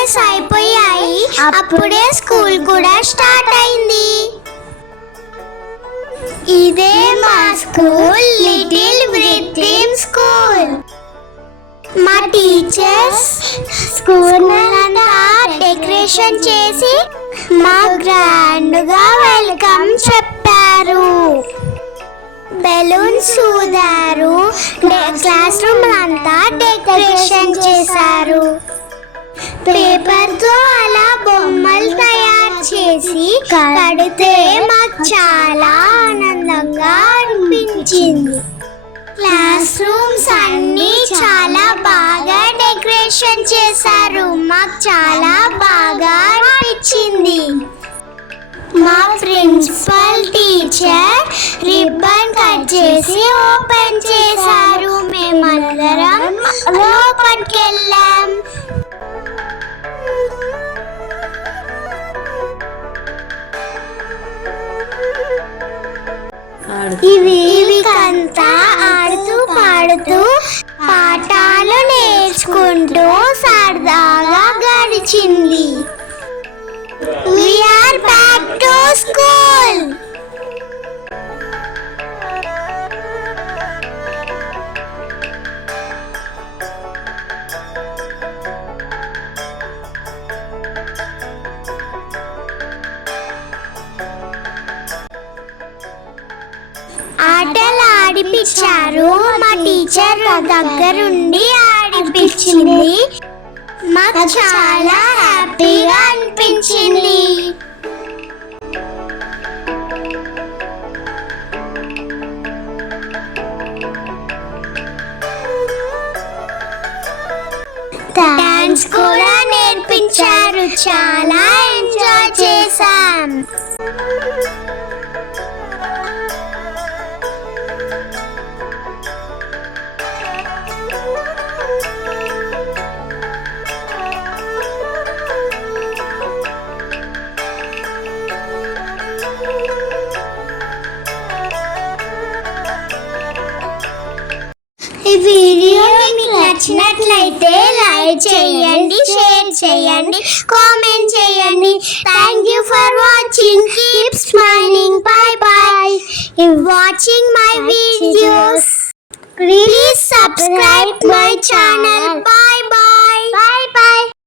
Holidays అయిపోయాయి, అప్పుడే school కూడా స్టార్ట్ అయింది. ఇదే మా స్కూల్, లిటిల్ బ్రిథిమ్ స్కూల్. మా టీచర్స్ స్కూల్ అంతా డెకరేషన్ చేసి మా గ్రాండ్ గా వెల్కమ్ చెప్పారు. బెలూన్స్ ఊదారు, క్లాస్ రూమ్ అంతా డెకరేషన్ చేశారు. పేపర్ తో అలా బొమ్మలు తయారు చేసి కడితే మాకు చాలా ఆనందంగా అనిపించింది. క్లాస్ రూమ్స్ అన్ని చాలా బాగా డెకరేషన్ చేశారు. మాకు చాలా బాగా అనిపించింది. మా ప్రిన్సిపల్ టీచర్ రిబ్బన్ కట్ చేసి ఓపెన్ చేశారు. మేమందరం లోపలికి వెళ్ళాం. వీకంతా ఆడుతూ పాడుతూ పాఠాలు నేర్చుకుంటూ సరదాగా గడిచింది. We are back to school. ఆటలు ఆడిపించారు. మా టీచర్ దగ్గరుండి ఆడిపించింది. మాకు చాలా హ్యాపీగా అనిపించింది. డాన్స్ కూడా నేర్పించారు. చాలా ఎంజాయ్ చేశాం. ఈ వీడియో మీకు నచ్చినట్లయితే లైక్ చేయండి, షేర్ చేయండి, కామెంట్ చేయండి. Thank you for watching. Keep smiling. By by. If watching my videos, please subscribe my channel. Bye bye. Bye bye.